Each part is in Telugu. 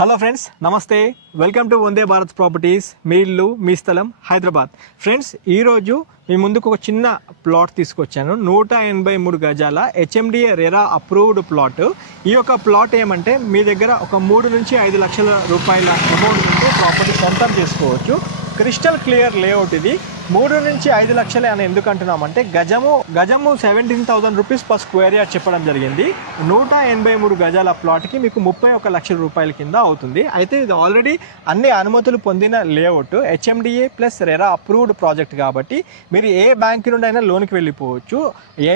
హలో ఫ్రెండ్స్, నమస్తే. Welcome to Vande Bharat Properties. మీ ఇల్లు మీ స్థలం హైదరాబాద్. ఫ్రెండ్స్, ఈరోజు మీ ముందుకు ఒక చిన్న ప్లాట్ తీసుకొచ్చాను. 183 గజాల హెచ్ఎండిఏ రెరా అప్రూవ్డ్ ప్లాట్. ఈ యొక్క ప్లాట్ ఏమంటే మీ దగ్గర ఒక 3 నుంచి 5 లక్షల రూపాయల అమౌంట్ ఉంటే ప్రాపర్టీ సొంతం చేసుకోవచ్చు. క్రిస్టల్ క్లియర్ లేఅవుట్ ఇది. 3 నుంచి 5 లక్షలే అని ఎందుకు అంటున్నామంటే గజము 17,000 రూపీస్ పర్ స్క్వేర్ యార్డ్ చెప్పడం జరిగింది. 183 గజాల ప్లాట్కి మీకు 31 లక్షల రూపాయల కింద అవుతుంది. అయితే ఇది ఆల్రెడీ అన్ని అనుమతులు పొందిన layout, HMDA plus RERA approved project కాబట్టి మీరు ఏ బ్యాంక్ నుండి అయినా లోన్కి వెళ్ళిపోవచ్చు.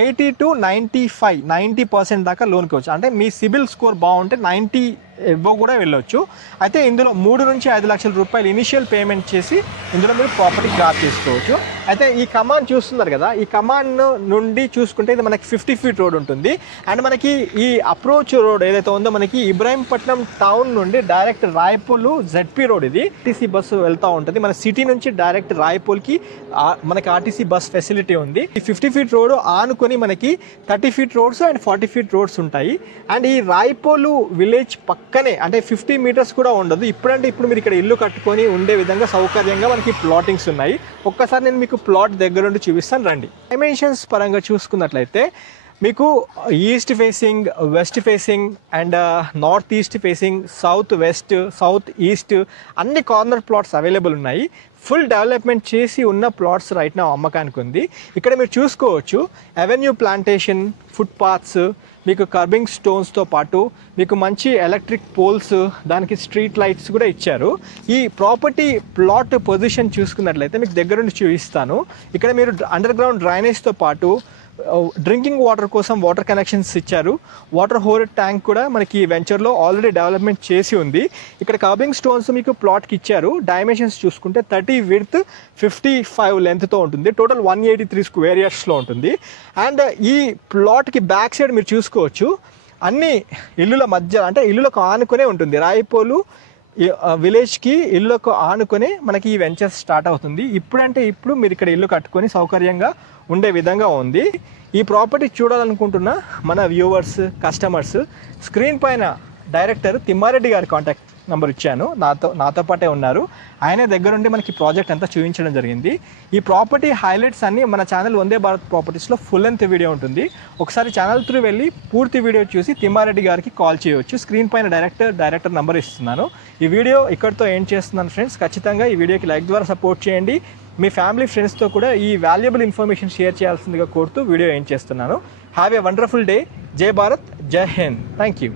80 to 90% దాకా లోన్కి వచ్చు. అంటే మీ సిబిల్ స్కోర్ బాగుంటే 90 ఎబో కూడా వెళ్ళొచ్చు. అయితే ఇందులో 3 నుంచి 5 లక్షల రూపాయలు ఇనిషియల్ పేమెంట్ చేసి ఇందులో మీరు ప్రాపర్టీ గ్రాప్ చేసుకోవచ్చు. అయితే ఈ కమాండ్ చూస్తున్నారు కదా, ఈ కమాండ్ నుండి చూసుకుంటే ఇది మనకి 50 ఫీట్ రోడ్ ఉంటుంది. అండ్ మనకి ఈ అప్రోచ్ రోడ్ ఏదైతే ఉందో మనకి ఇబ్రాహీంపట్నం టౌన్ నుండి డైరెక్ట్ రాయపూల్ జెడ్పీ రోడ్, ఇది ఆర్టీసీ బస్సు వెళ్తూ ఉంటుంది. మన సిటీ నుంచి డైరెక్ట్ రాయపూల్కి మనకి ఆర్టీసీ బస్ ఫెసిలిటీ ఉంది. ఈ 50 ఫీట్ రోడ్ ఆనుకొని మనకి 30 feet roads and 40 feet roads ఉంటాయి. అండ్ ఈ రాయపూల్ విలేజ్ పక్కనే అంటే 50 మీటర్స్ కూడా ఉండదు. ఇప్పుడు మీరు ఇక్కడ ఇల్లు కట్టుకొని ఉండే విధంగా సౌకర్యంగా మనకి ప్లాటింగ్స్ ఉన్నాయి. ఒక్కసారి నేను మీకు ప్లాట్ దగ్గర నుండి చూపిస్తాను, రండి. డైమెన్షన్స్ పరంగా చూసుకున్నట్లయితే మీకు east facing, west facing and north east facing, south west, south east అన్ని కార్నర్ ప్లాట్స్ అవైలబుల్ ఉన్నాయి. ఫుల్ డెవలప్మెంట్ చేసి ఉన్న ప్లాట్స్ రైట్ నా అమ్మకానికి ఉంది. ఇక్కడ మీరు చూసుకోవచ్చు అవెన్యూ ప్లాంటేషన్, ఫుట్ పాత్స్, మీకు కర్బింగ్ స్టోన్స్తో పాటు మీకు మంచి ఎలక్ట్రిక్ పోల్స్, దానికి స్ట్రీట్ లైట్స్ కూడా ఇచ్చారు. ఈ ప్రాపర్టీ ప్లాట్ పొజిషన్ చూసుకున్నట్లయితే మీకు దగ్గర నుండి చూపిస్తాను. ఇక్కడ మీరు అండర్ గ్రౌండ్ డ్రైనేజ్తో పాటు డ్రింకింగ్ వాటర్ కోసం వాటర్ కనెక్షన్స్ ఇచ్చారు. వాటర్ హోర్ ట్యాంక్ కూడా మనకి వెంచర్లో ఆల్రెడీ డెవలప్మెంట్ చేసి ఉంది. ఇక్కడ కర్బింగ్ స్టోన్స్ మీకు ప్లాట్కి ఇచ్చారు. డైమెన్షన్స్ చూసుకుంటే 30 విడ్త్, 55 లెంత్తో ఉంటుంది. టోటల్ 183 స్క్వేర్ యార్డ్స్లో ఉంటుంది. అండ్ ఈ ప్లాట్కి బ్యాక్ సైడ్ మీరు చూసుకోవచ్చు అన్ని ఇల్లుల మధ్య అంటే ఇల్లులకు ఆనుకునే ఉంటుంది. రాయపోలు విలేజ్కి ఇల్లుకు ఆనుకొని మనకి ఈ వెంచర్ స్టార్ట్ అవుతుంది. ఇప్పుడు మీరు ఇక్కడ ఇల్లు కట్టుకొని సౌకర్యంగా ఉండే విధంగా ఉంది. ఈ ప్రాపర్టీ చూడాలనుకుంటున్న మన వ్యూవర్స్, కస్టమర్స్, స్క్రీన్ పైన డైరెక్టర్ తిమ్మారెడ్డి గారి కాంటాక్ట్ నెంబర్ ఇచ్చాను. నాతో పాటే ఉన్నారు. ఆయన దగ్గరుండి మనకి ప్రాజెక్ట్ అంతా చూపించడం జరిగింది. ఈ ప్రాపర్టీ హైలైట్స్ అన్నీ మన channel Vande Bharat ప్రాపర్టీస్లో full length video ఉంటుంది. ఒకసారి ఛానల్ త్రూ వెళ్ళి పూర్తి వీడియో చూసి తిమ్మారెడ్డి గారికి కాల్ చేయవచ్చు. స్క్రీన్ పైన డైరెక్టర్ నెంబర్ ఇస్తున్నాను. ఈ వీడియో ఇక్కడితో ఎండ్ చేస్తున్నాను ఫ్రెండ్స్. ఖచ్చితంగా ఈ వీడియోకి లైక్ ద్వారా సపోర్ట్ చేయండి. మీ ఫ్యామిలీ ఫ్రెండ్స్తో కూడా ఈ వాల్యుబుల్ ఇన్ఫర్మేషన్ షేర్ చేయాల్సిందిగా కోరుతూ వీడియో ఎండ్ చేస్తున్నాను. Have a wonderful day. జై భారత్, జై హింద్. Thank you.